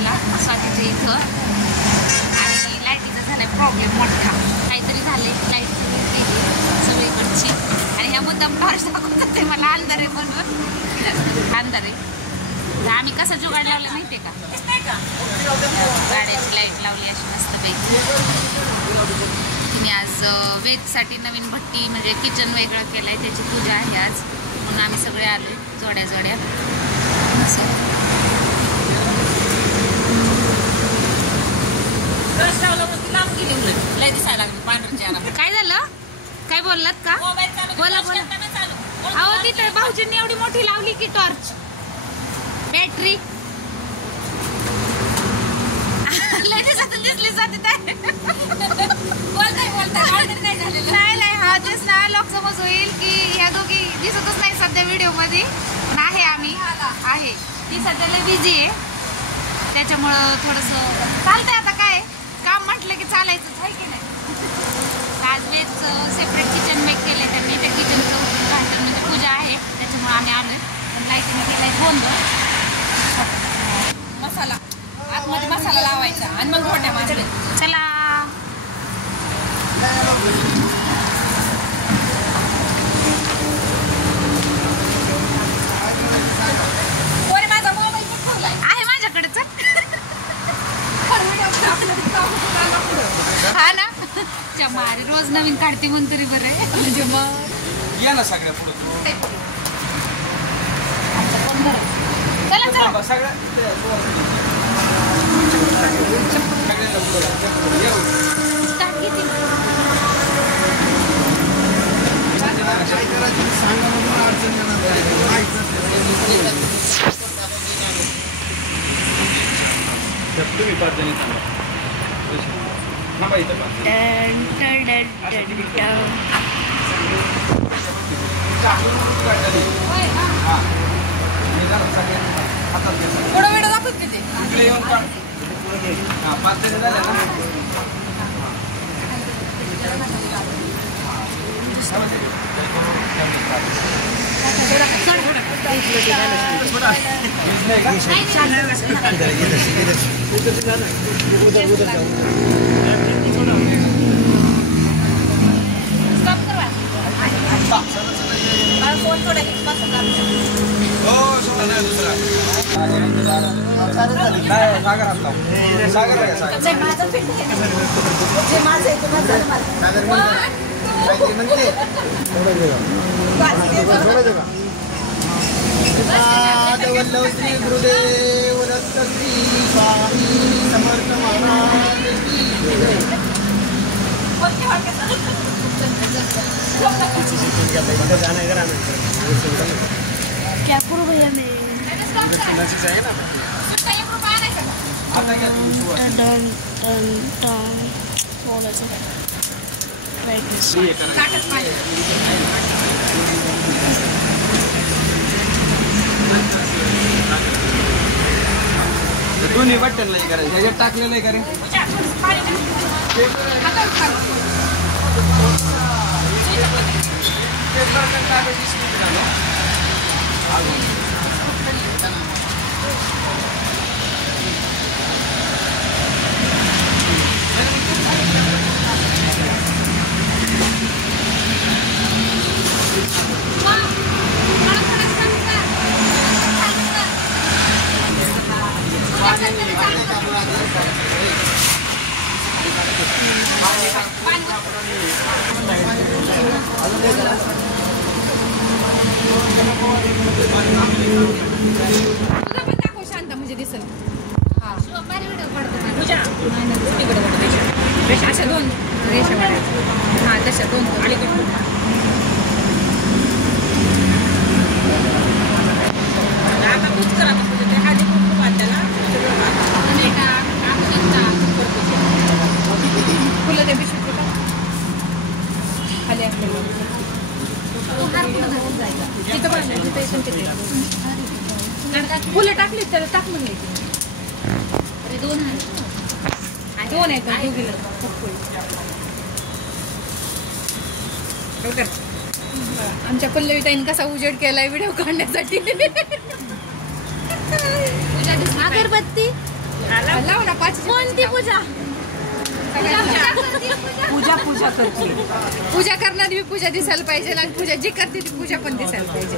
आपल्याला स्वातीच्या इथं आणि लाईटीचा झालाय प्रॉब्लेम मोठा काहीतरी झाले लाईटची गेली सगळीकडची आणि ह्या मुद्दाम टॉर्च दाखवतात ते मला अंधार आहे म्हणून अंधार आहे. आम्ही कसं जुगाड लावलं माहिती आहे का गाड्याची लाईट लावली अशी मस्तपैकी. तिने आज वेजसाठी नवीन भट्टी म्हणजे किचन वेगळं केलं आहे त्याची पूजा आहे आज म्हणून आम्ही सगळे आलो जोड्या जोड्या. काय झालं काय बोललात का बोला बोला. अहो तिथे भाऊजींनी एवढी मोठी लावली की टॉर्च बॅटरी दिसली जाते नाही हा तेच ना लोक समज होईल की ह्या दोघी दिसतच नाही सध्या व्हिडिओ मध्ये पण आहे आम्ही आहे ती सध्याला बिझी आहे त्याच्यामुळं थोडंसं चालतंय. आता काय काम म्हटलं की चालायचंच आहे की नाही. आज वेज सेपरेट किचन मेक केले त्यांनी त्या किचनचं उद्घाटन म्हणजे पूजा आहे त्याच्यामुळे आम्ही आलोय. पण लाईटीने केलाय गोंधळ. मसाला आतमध्ये मसाला लावायचा आणि मग गोट्या मारले. चला माझा मोबाईल आहे माझ्याकडेच हा ना चमारी रोज नवीन काढते म्हणून तरी बरं आहे म्हणजे मग या ना सगळ्या पुढे चला चला सगळ्या तुम्ही पाच जणी सांगा श्री गुरुदेव दत्त श्री स्वामी समर्थ महाराज क्या करूँ भैया मैं दोन्ही बटन नाही करायचं ह्याच्यात टाकलेलं आहे का रे शांत म्हणजे दिसेल हा व्हिडिओ रेषा अशा दोन रेषा वाढायच्या हा तशा दोन अलीकडे आता तूच करा म्हणजे हळदी कुंकू वाटायला फुलं त्या पिशवीत खाली असलेलं फुलं टाकली त्याला टाक म्हणले दोन आहेत दोघीला आमच्या पल्लवीताईने कसा उजेड केलाय व्हिडिओ काढण्यासाठी अगरबत्ती लाव ना 5 कोणती पूजा पूजा करते. पूजा करणारी बी पूजा दिसायला पाहिजे आणि पूजा जी करते ती पूजा पण दिसायला पाहिजे.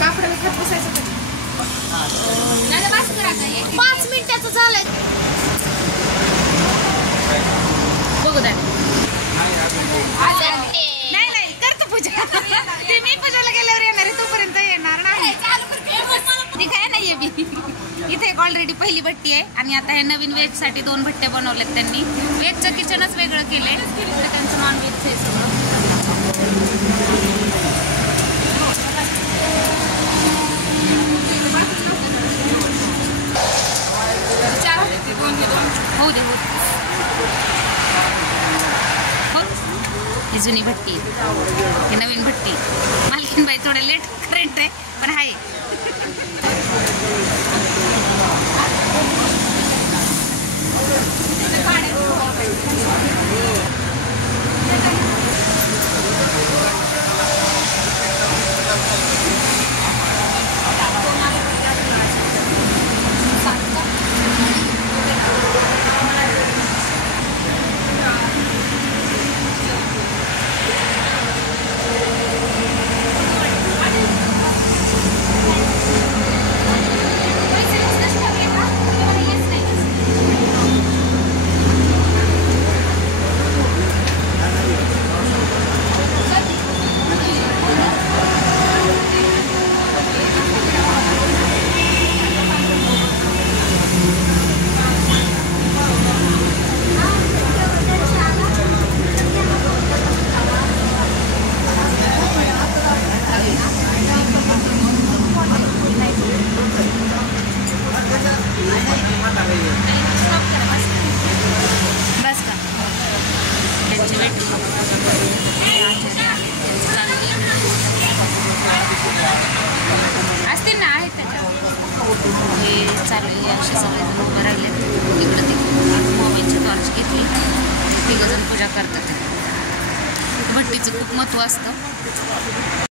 कापड पुसायचं 5 मिनिटाचं झालंय. बघू द्या. नाही करतो पूजा. ते मी पूजाला गेल्यावर येणार आहे, तोपर्यंत येणार नाही. ती काय नाहीये बी. इथे एक ऑलरेडी पहिली भट्टी आहे आणि आता हे नवीन वेज साठी 2 भट्ट्या बनवल्यात त्यांनी. वेजचं किचनच वेगळं केलंय. त्यांचं नॉन व्हेजचं आहे सगळं. हो दे हो. ही जुनी भट्टी, ही नवीन भट्टी. मालकीनबाई थोडं लेट करेंट आहे पण आहे. बस का त्यांची भेटी असतील ना, आहेत त्याच्यावर. हे चालू आहे. असे सगळेजण उभं राहिले तिकडं. ते मोबाईलची टॉर्च घेतली. तिघजण पूजा करतात. भट्टीचं खूप महत्त्व असतं.